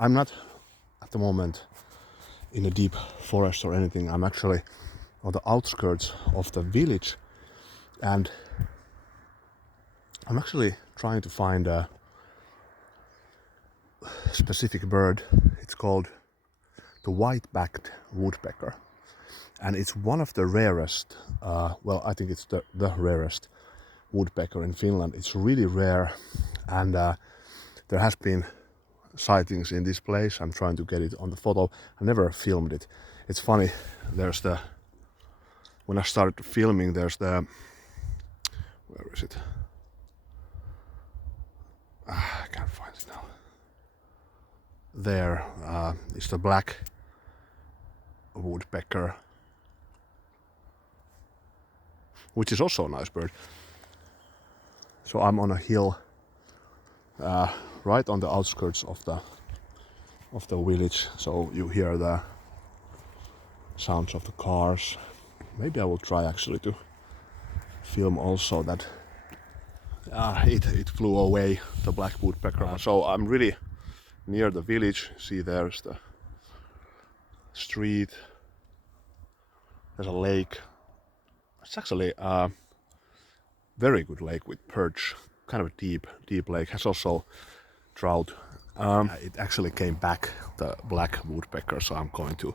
I'm not at the moment in a deep forest or anything. I'm actually on the outskirts of the village, and I'm actually trying to find a specific bird. It's called the white-backed woodpecker, and it's one of the rarest, well, I think it's the rarest woodpecker in Finland. It's really rare, and there has been sightings in this place. I'm trying to get it on the photo. I never filmed it. It's funny, there's the, when I started filming, there's the, where is it? I can't find it now. There is the black woodpecker, which is also a nice bird. So I'm on a hill right on the outskirts of the village, so you hear the sounds of the cars. Maybe I will try actually to film also that it flew away, the black woodpecker. So I'm really near the village. See, there's the street, there's a lake. It's actually a very good lake with perch, kind of a deep lake. Has also trout. It actually came back, the black woodpecker, so I'm going to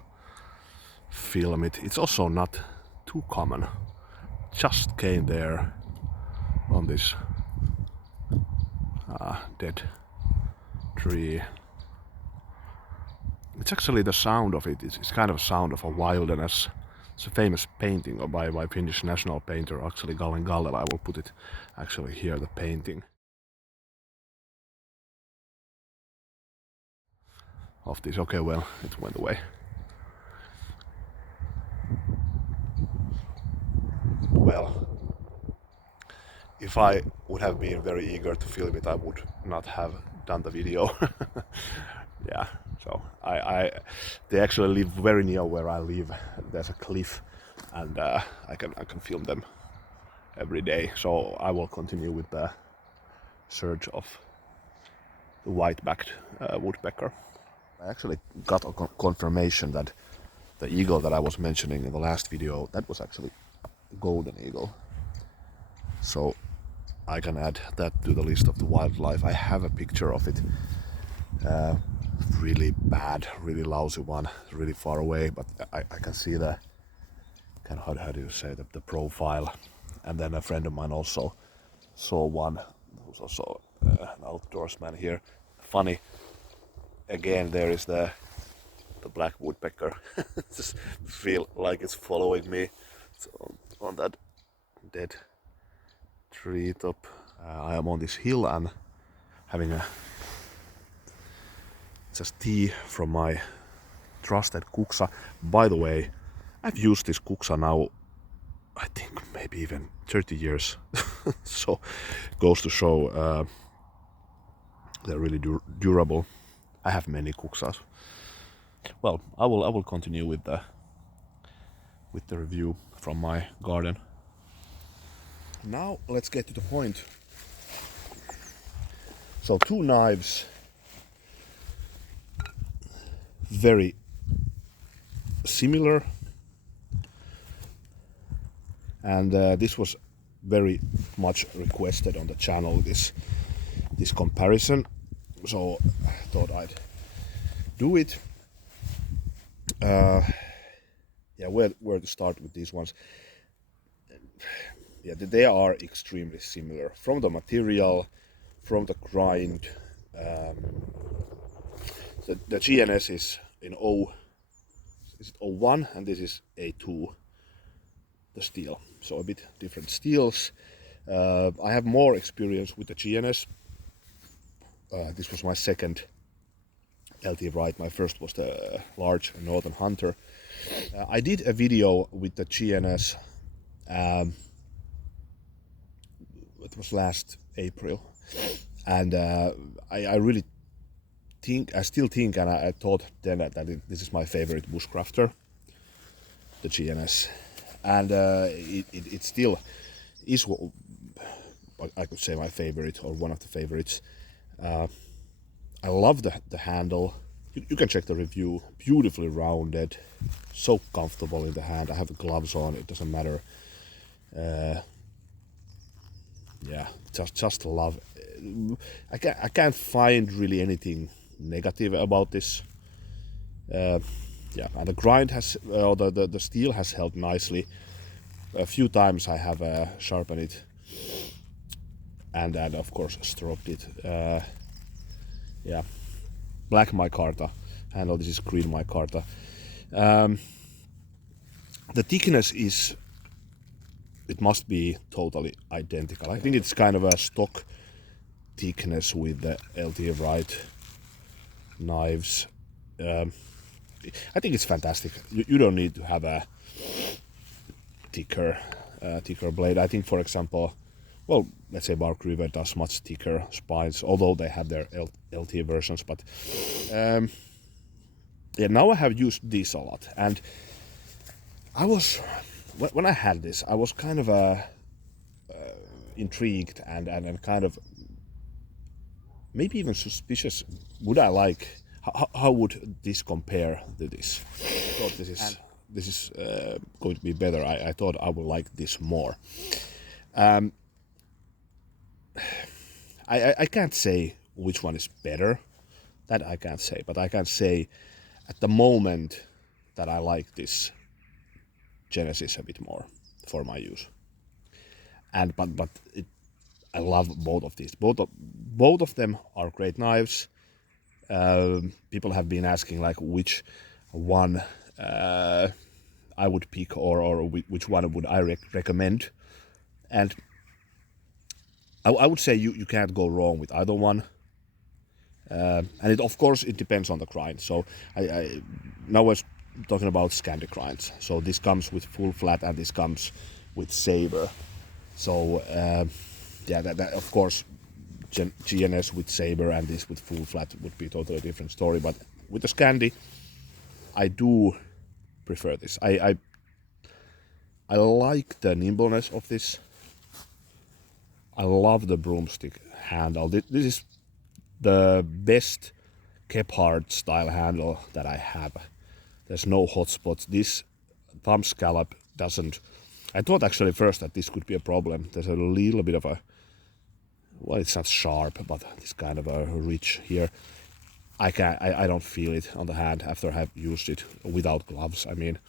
film it. It's also not too common. Just came there on this dead tree. It's actually the sound of it. It's kind of a sound of a wilderness. It's a famous painting by Finnish national painter actually Gallen Gallel. I will put it actually here, the painting of this. Okay, well, it went away. Well, if I would have been very eager to film it, I would not have done the video. Yeah, so they actually live very near where I live. There's a cliff, and I can film them every day. So I will continue with the search of the white-backed woodpecker. I actually got a confirmation that the eagle that I was mentioning in the last video, that was actually a golden eagle. So I can add that to the list of the wildlife. I have a picture of it. Really bad, really lousy one, really far away, but I can see the kind of, how do you say, the profile. And then a friend of mine also saw one who's also an outdoorsman here. Funny, again, there is the black woodpecker. Just feel like it's following me. It's on that dead tree top. I am on this hill and having a just tea from my trusted kuksa. By the way, I've used this kuksa now, I think maybe even 30 years. So goes to show they're really durable. I have many kuksas. Well, I will continue with the review from my garden. Now let's get to the point. So 2 knives, very similar, and this was very much requested on the channel, this comparison, so I thought I'd do it. Yeah, where to start with these ones? Yeah, they are extremely similar from the material, from the grind. The GNS is in is it 01, and this is A2, the steel. So a bit different steels. I have more experience with the GNS. This was my second Lt Wright. My first was the large Northern Hunter. I did a video with the GNS. It was last April, and I really think, I still think, and I thought then that this is my favorite bushcrafter, the GNS, and it still is, I could say, my favorite, or one of the favorites. I love the handle. you can check the review. Beautifully rounded, so comfortable in the hand. I have the gloves on, it doesn't matter. Yeah, just love. I can't find really anything negative about this. Yeah, and the grind has, or the steel has held nicely. A few times I have sharpened it, and of course stroked it. Yeah, black micarta handle. This is green micarta. The thickness is, it must be totally identical. I think it's kind of a stock thickness with the Lt Wright knives. I think it's fantastic. You don't need to have a thicker blade. I think, for example, well, let's say Bark River does much thicker spines, although they have their LT versions. But yeah, now I have used this a lot, and I was, when I had this, I was kind of intrigued and kind of maybe even suspicious. Would I like? How would this compare to this? I thought this is going to be better. I thought I would like this more. I can't say which one is better. That I can't say, but I can say at the moment that I like this Genesis a bit more for my use. And but I love both of these. Both of them are great knives. People have been asking like which one I would pick, or which one would I recommend. And I would say you can't go wrong with either one. And it, of course, it depends on the grind. So now we're talking about Scandi grinds. So this comes with full flat, and this comes with saber. So yeah, that of course GNS with saber and this with full flat would be a totally different story. But with the Scandi, I do prefer this. I like the nimbleness of this. I love the broomstick handle. This is the best Kephart style handle that I have. There's no hot spots. This thumb scallop doesn't. I thought actually first that this could be a problem. There's a little bit of a, well, it's not sharp, but it's kind of a ridge here. I don't feel it on the hand after I have used it without gloves. I mean,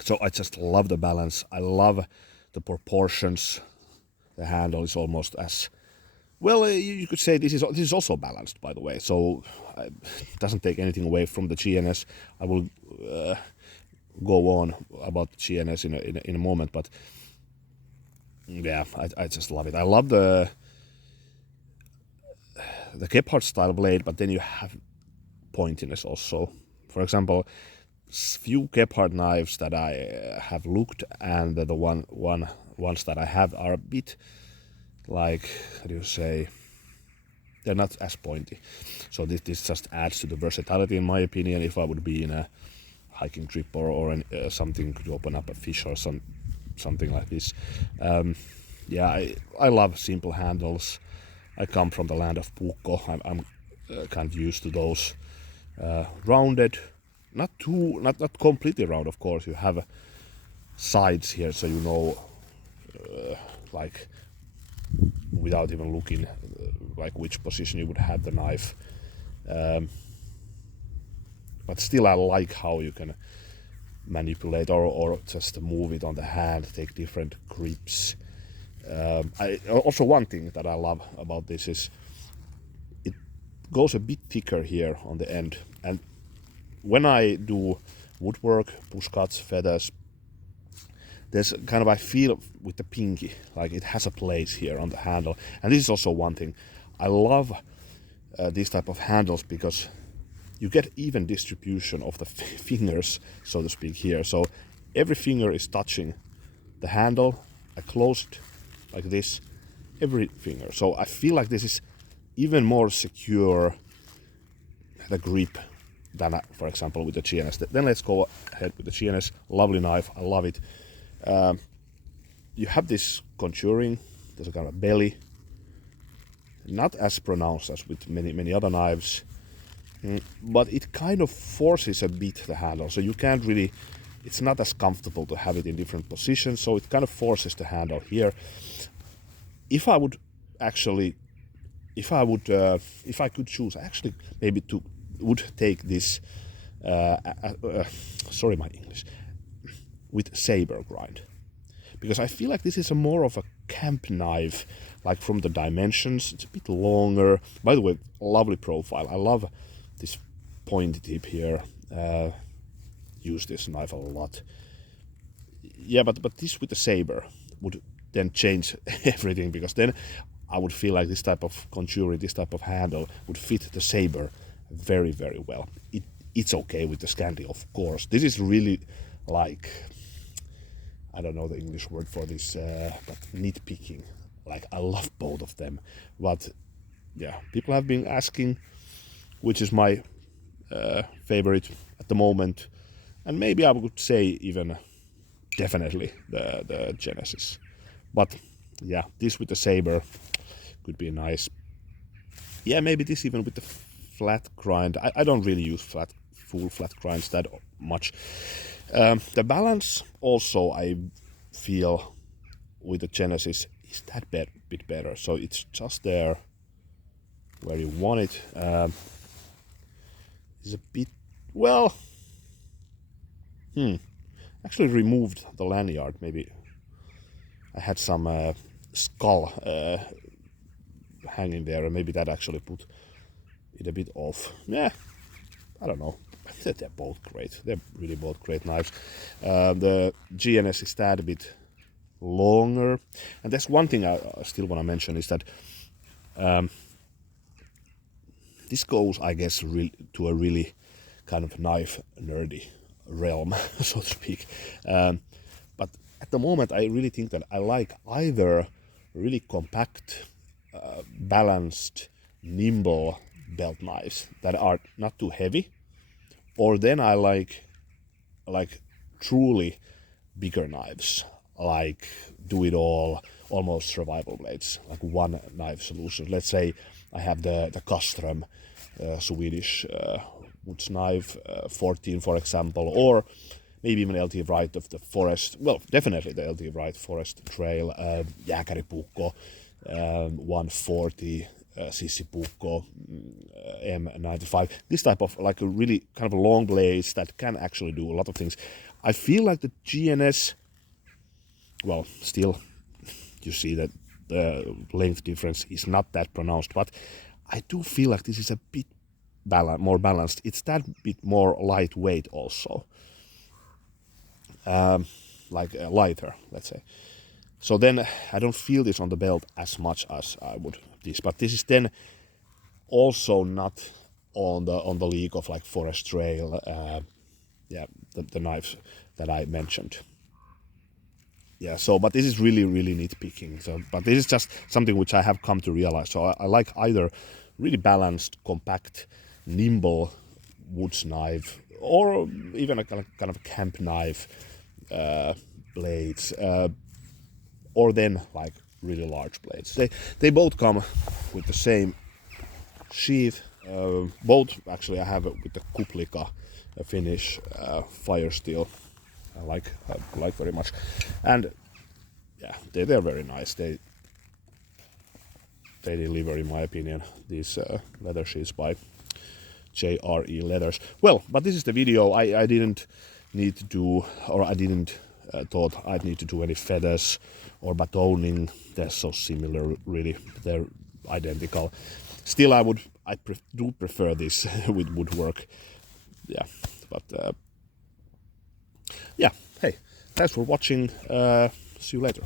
so I just love the balance. I love the proportions. The handle is almost as well. You could say this is also balanced, by the way. So it doesn't take anything away from the GNS. I will go on about the GNS in a moment, but yeah, I just love it. I love the Kephart style blade, but then you have pointiness also. For example, few Kephart knives that I have looked, and the ones that I have are a bit like, how do you say, they're not as pointy. So this just adds to the versatility, in my opinion. If I would be in a hiking trip or something to open up a fish or something like this. Yeah, I love simple handles. I come from the land of Puukko. I'm kind of used to those rounded, not completely round. Of course, you have sides here, so you know, like without even looking, like which position you would have the knife. But still, I like how you can manipulate or just move it on the hand, take different grips. Also, one thing that I love about this is it goes a bit thicker here on the end. And when I do woodwork, push cuts, feathers, there's kind of, I feel with the pinky, like it has a place here on the handle. And this is also one thing. I love these type of handles because you get even distribution of the fingers, so to speak, here. So every finger is touching the handle. I closed like this, every finger. So I feel like this is even more secure, the grip, than for example with the GNS. Then let's go ahead with the GNS. Lovely knife, I love it. You have this contouring, there's a kind of belly, not as pronounced as with many other knives. but it kind of forces a bit the handle, so you can't really, it's not as comfortable to have it in different positions, so it kind of forces the handle here. If I would actually, if I could choose, actually maybe would take this, sorry my English, with saber grind, because I feel like this is a more of a camp knife, like from the dimensions. It's a bit longer. By the way, lovely profile. I love this pointy tip here. Use this knife a lot. Yeah, but this with the saber would then change everything, because then I would feel like this type of conjuring, this type of handle would fit the saber very, very well. It's okay with the Scandi, of course. This is really like, I don't know the English word for this, but nitpicking. Like, I love both of them, but yeah, people have been asking which is my favorite at the moment, and maybe I would say even definitely the Genesis. But yeah, this with the saber could be nice. Yeah, maybe this even with the flat grind. I don't really use full flat grinds that much. The balance also, I feel, with the Genesis is that bit better. So it's just there where you want it. It's a bit, well, actually removed the lanyard. Maybe I had some skull hanging there, and maybe that actually put it a bit off. Yeah, I don't know. They're both great. They're really both great knives. The GNS is that a bit longer, and there's one thing I still want to mention is that this goes, I guess, to a really kind of knife nerdy realm, so to speak. But at the moment, I really think that I like either really compact, balanced, nimble belt knives that are not too heavy, or then I like truly bigger knives, like do it all, almost survival blades, like one knife solution. Let's say I have the Castrum Swedish woodsknife 14, for example, or maybe even Lt Wright of the Forest. Well, definitely the Lt Wright Forest Trail, Jääkäripuukko 140, Sissipuukko M95. This type of like a really kind of long blades that can actually do a lot of things. I feel like the GNS, well, still you see that the length difference is not that pronounced, but I do feel like this is a bit more balanced. It's that bit more lightweight also, lighter, let's say. So then I don't feel this on the belt as much as I would this, but this is then also not on the league of like Forest Trail, the knives that I mentioned. Yeah, so, but this is really, really nitpicking. So, but this is just something which I have come to realize. So I like either really balanced, compact, nimble woods knife, or even a kind of camp knife blades, or then like really large blades. They both come with the same sheath. Both actually I have with the Kuplika Finnish fire steel. I like very much, and yeah, they're very nice. They deliver, in my opinion, these leather sheets by JRE Leathers. Well, but this is the video. I didn't need to do, or I didn't thought I'd need to do any feathers or batoning. They're so similar, really. They're identical. Still, I do prefer this with woodwork. Yeah, but yeah. Hey, thanks for watching. See you later.